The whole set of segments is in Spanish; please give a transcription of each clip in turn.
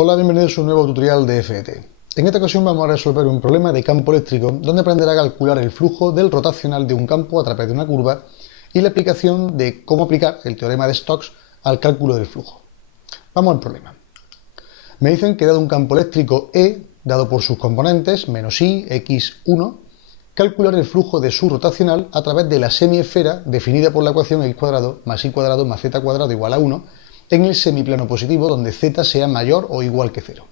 Hola, bienvenidos a un nuevo tutorial de FET. En esta ocasión vamos a resolver un problema de campo eléctrico donde aprenderá a calcular el flujo del rotacional de un campo a través de una curva y la aplicación de cómo aplicar el teorema de Stokes al cálculo del flujo. Vamos al problema. Me dicen que dado un campo eléctrico E, dado por sus componentes, menos I, x1, calcular el flujo de su rotacional a través de la semiesfera definida por la ecuación x cuadrado más y cuadrado más z cuadrado igual a 1 en el semiplano positivo donde z sea mayor o igual que 0.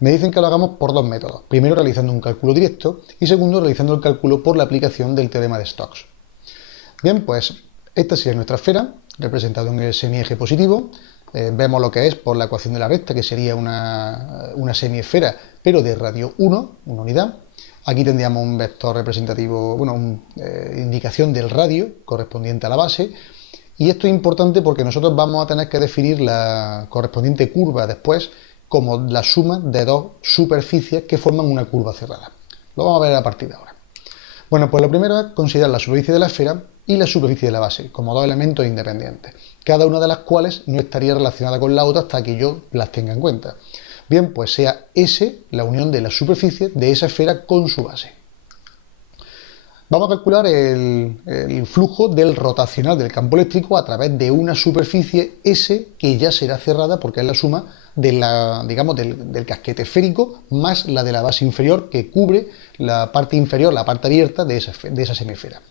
Me dicen que lo hagamos por dos métodos. Primero realizando un cálculo directo y segundo realizando el cálculo por la aplicación del teorema de Stokes. Bien, pues esta sería nuestra esfera representada en el semieje positivo. Vemos lo que es por la ecuación de la recta, que sería una semiesfera, pero de radio 1, una unidad. Aquí tendríamos un vector representativo, una indicación del radio correspondiente a la base. Y esto es importante porque nosotros vamos a tener que definir la correspondiente curva después como la suma de dos superficies que forman una curva cerrada. Lo vamos a ver a partir de ahora. Bueno, pues lo primero es considerar la superficie de la esfera y la superficie de la base como dos elementos independientes, cada una de las cuales no estaría relacionada con la otra hasta que yo las tenga en cuenta. Bien, pues sea S la unión de la superficie de esa esfera con su base. Vamos a calcular el flujo del rotacional del campo eléctrico a través de una superficie S que ya será cerrada porque es la suma de del casquete esférico más la de la base inferior que cubre la parte inferior, la parte abierta de esa semiesfera,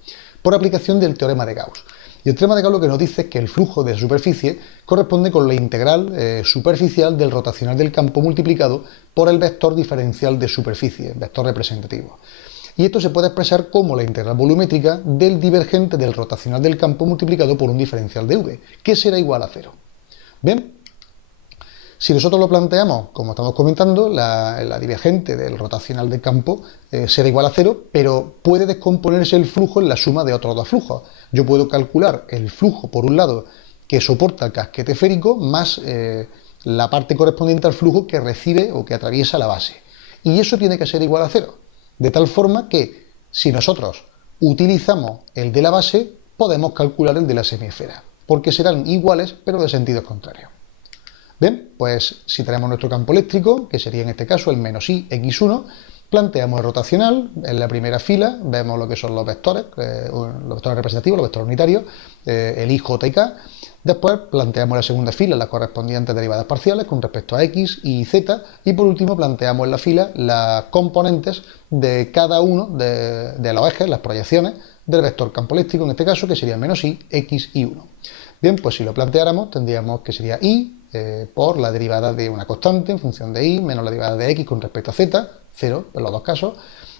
por aplicación del teorema de Gauss. Y el teorema de Gauss lo que nos dice es que el flujo de superficie corresponde con la integral superficial del rotacional del campo multiplicado por el vector diferencial de superficie, vector representativo. Y esto se puede expresar como la integral volumétrica del divergente del rotacional del campo multiplicado por un diferencial de V, que será igual a 0. Bien, si nosotros lo planteamos, como estamos comentando, la divergente del rotacional del campo será igual a 0, pero puede descomponerse el flujo en la suma de otros dos flujos. Yo puedo calcular el flujo, por un lado, que soporta el casquete esférico, más la parte correspondiente al flujo que recibe o que atraviesa la base. Y eso tiene que ser igual a 0. De tal forma que, si nosotros utilizamos el de la base, podemos calcular el de la semiesfera, porque serán iguales, pero de sentidos contrarios. Bien, pues si tenemos nuestro campo eléctrico, que sería en este caso el menos I, x1, planteamos el rotacional. En la primera fila vemos lo que son los vectores representativos, los vectores unitarios, el I, J y K. Después planteamos en la segunda fila las correspondientes derivadas parciales con respecto a x y z, y por último planteamos en la fila las componentes de cada uno de los ejes, las proyecciones del vector campo eléctrico, en este caso, que sería menos i, x y 1. Bien, pues si lo planteáramos, tendríamos que sería i por la derivada de una constante en función de i, menos la derivada de x con respecto a z, 0 en los dos casos,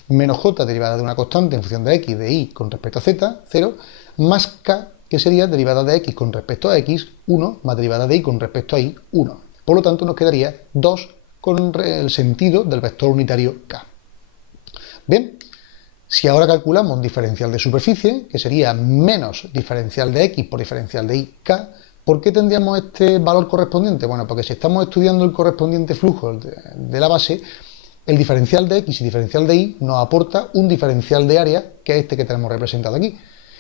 menos j derivada de una constante en función de x de i con respecto a z, 0, más k, que sería derivada de x con respecto a x, 1, más derivada de y con respecto a y, 1. Por lo tanto, nos quedaría 2 con el sentido del vector unitario k. Bien, si ahora calculamos un diferencial de superficie, que sería menos diferencial de x por diferencial de y, k, ¿por qué tendríamos este valor correspondiente? Bueno, porque si estamos estudiando el correspondiente flujo de la base, el diferencial de x y diferencial de y nos aporta un diferencial de área, que es este que tenemos representado aquí.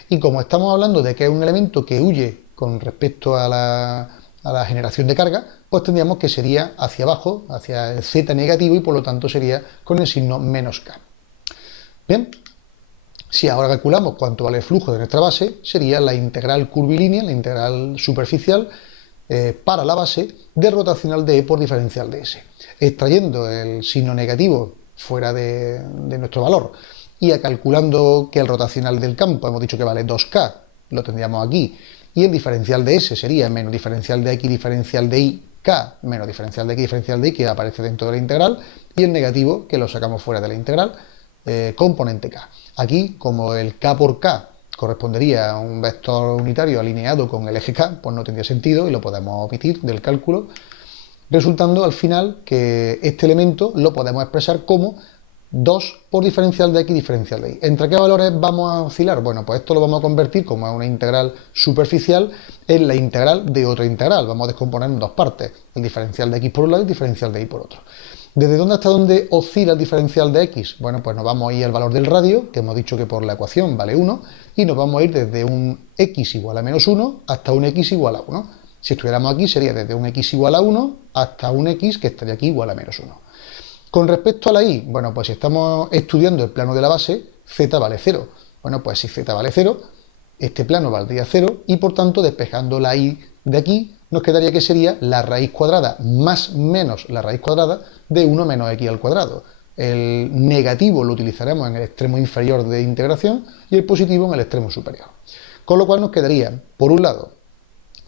Y como estamos hablando de que es un elemento que huye con respecto a la generación de carga, pues tendríamos que sería hacia abajo, hacia el z negativo, y por lo tanto sería con el signo menos k. Bien, si ahora calculamos cuánto vale el flujo de nuestra base, sería la integral curvilínea, la integral superficial para la base de rotacional de E por diferencial de S. Extrayendo el signo negativo fuera de nuestro valor y calculando que el rotacional del campo, hemos dicho que vale 2K, lo tendríamos aquí, y el diferencial de S sería menos diferencial de X diferencial de Y, K, menos diferencial de X diferencial de Y, que aparece dentro de la integral, y el negativo, que lo sacamos fuera de la integral, componente K. Aquí, como el K por K correspondería a un vector unitario alineado con el eje K, pues no tendría sentido y lo podemos omitir del cálculo, resultando al final que este elemento lo podemos expresar como 2 por diferencial de x diferencial de y. ¿Entre qué valores vamos a oscilar? Bueno, pues esto lo vamos a convertir como una integral superficial en la integral de otra integral. Vamos a descomponer en dos partes, el diferencial de x por un lado y el diferencial de y por otro. ¿Desde dónde hasta dónde oscila el diferencial de x? Bueno, pues nos vamos a ir al valor del radio, que hemos dicho que por la ecuación vale 1, y nos vamos a ir desde un x igual a menos 1 hasta un x igual a 1. Si estuviéramos aquí sería desde un x igual a 1 hasta un x que estaría aquí igual a menos 1. Con respecto a la y, bueno, pues si estamos estudiando el plano de la base, z vale 0. Bueno, pues si z vale 0, este plano valdría 0 y por tanto despejando la y de aquí nos quedaría que sería la raíz cuadrada más menos la raíz cuadrada de 1 menos x al cuadrado. El negativo lo utilizaremos en el extremo inferior de integración y el positivo en el extremo superior. Con lo cual nos quedaría, por un lado,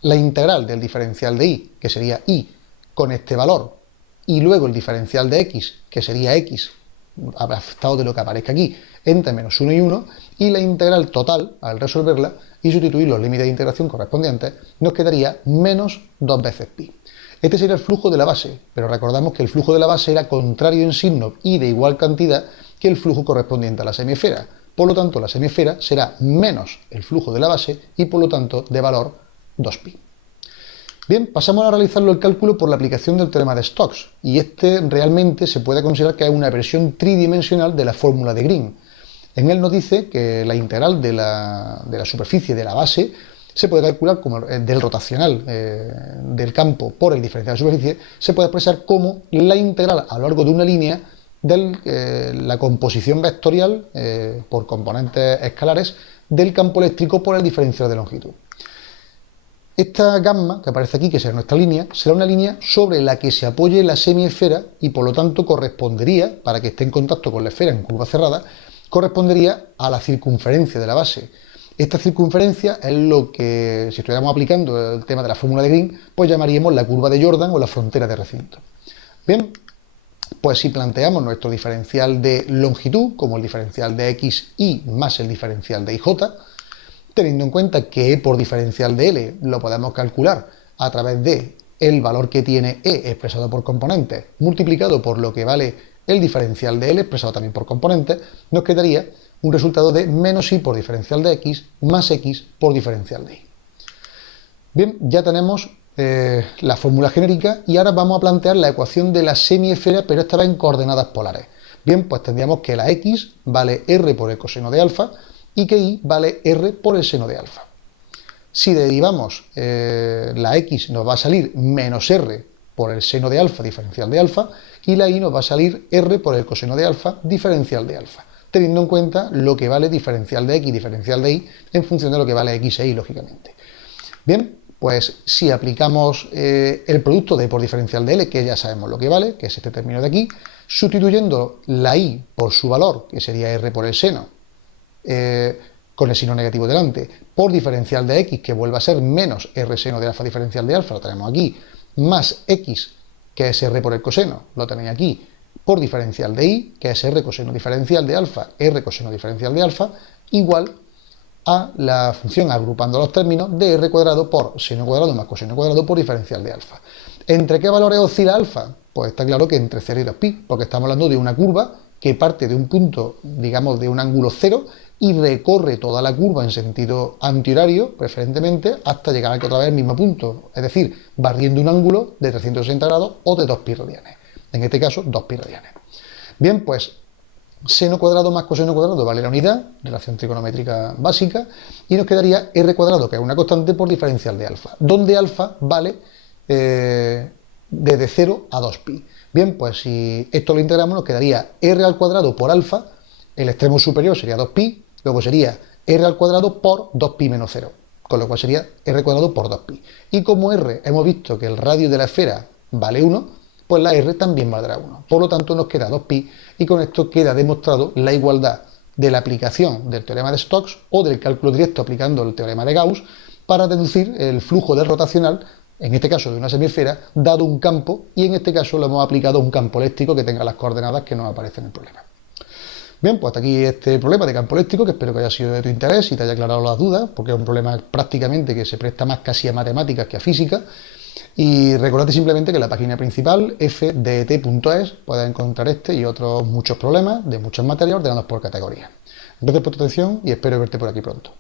la integral del diferencial de y, que sería y con este valor, y luego el diferencial de x, que sería x, afectado de lo que aparezca aquí, entre menos 1 y 1, y la integral total, al resolverla y sustituir los límites de integración correspondientes, nos quedaría menos 2 veces pi. Este sería el flujo de la base, pero recordamos que el flujo de la base era contrario en signo y de igual cantidad que el flujo correspondiente a la semiesfera. Por lo tanto, la semiesfera será menos el flujo de la base y por lo tanto de valor 2pi. Bien, pasamos a realizarlo el cálculo por la aplicación del teorema de Stokes, y este realmente se puede considerar que es una versión tridimensional de la fórmula de Green. En él nos dice que la integral de la superficie de la base se puede calcular como del rotacional del campo por el diferencial de superficie, se puede expresar como la integral a lo largo de una línea de la composición vectorial por componentes escalares del campo eléctrico por el diferencial de longitud. Esta gamma que aparece aquí, que será nuestra línea, será una línea sobre la que se apoye la semiesfera y por lo tanto correspondería, para que esté en contacto con la esfera en curva cerrada, correspondería a la circunferencia de la base. Esta circunferencia es lo que, si estuviéramos aplicando el tema de la fórmula de Green, pues llamaríamos la curva de Jordan o la frontera de recinto. Bien, pues si planteamos nuestro diferencial de longitud como el diferencial de xy más el diferencial de ij, teniendo en cuenta que e por diferencial de L lo podemos calcular a través de el valor que tiene E expresado por componentes multiplicado por lo que vale el diferencial de L expresado también por componentes, nos quedaría un resultado de menos y por diferencial de x más x por diferencial de y. Bien, ya tenemos la fórmula genérica y ahora vamos a plantear la ecuación de la semiesfera, pero esta vez en coordenadas polares. Bien, pues tendríamos que la x vale r por el coseno de alfa y que y vale r por el seno de alfa. Si derivamos la x nos va a salir menos r por el seno de alfa diferencial de alfa y la y nos va a salir r por el coseno de alfa diferencial de alfa, teniendo en cuenta lo que vale diferencial de x diferencial de y en función de lo que vale x e y, lógicamente. Bien, pues si aplicamos el producto de por diferencial de L, que ya sabemos lo que vale, que es este término de aquí, sustituyendo la y por su valor, que sería r por el seno, con el signo negativo delante, por diferencial de x, que vuelva a ser menos r seno de alfa diferencial de alfa, lo tenemos aquí, más x, que es r por el coseno, lo tenéis aquí, por diferencial de y, que es r coseno diferencial de alfa, r coseno diferencial de alfa, igual a la función, agrupando los términos, de r cuadrado por seno cuadrado más coseno cuadrado por diferencial de alfa. ¿Entre qué valores oscila alfa? Pues está claro que entre 0 y 2pi, porque estamos hablando de una curva que parte de un punto, digamos, de un ángulo 0 y recorre toda la curva en sentido antihorario, preferentemente, hasta llegar aquí otra vez al mismo punto, es decir, barriendo un ángulo de 360 grados o de 2pi radianes. En este caso, 2pi radianes. Bien, pues seno cuadrado más coseno cuadrado vale la unidad, relación trigonométrica básica, y nos quedaría r cuadrado, que es una constante, por diferencial de alfa, donde alfa vale desde 0 a 2pi. Bien, pues si esto lo integramos nos quedaría r al cuadrado por alfa, el extremo superior sería 2pi, luego sería r al cuadrado por 2pi menos 0, con lo cual sería r cuadrado por 2pi. Y como r hemos visto que el radio de la esfera vale 1, pues la r también valdrá 1. Por lo tanto nos queda 2pi y con esto queda demostrado la igualdad de la aplicación del teorema de Stokes o del cálculo directo aplicando el teorema de Gauss para deducir el flujo del rotacional, en este caso de una semiesfera, dado un campo, y en este caso lo hemos aplicado a un campo eléctrico que tenga las coordenadas que nos aparecen en el problema. Bien, pues hasta aquí este problema de campo eléctrico, que espero que haya sido de tu interés y te haya aclarado las dudas, porque es un problema prácticamente que se presta más casi a matemáticas que a física. Y recordad simplemente que en la página principal, fdet.es, puedes encontrar este y otros muchos problemas de muchas materias ordenados por categorías. Gracias por tu atención y espero verte por aquí pronto.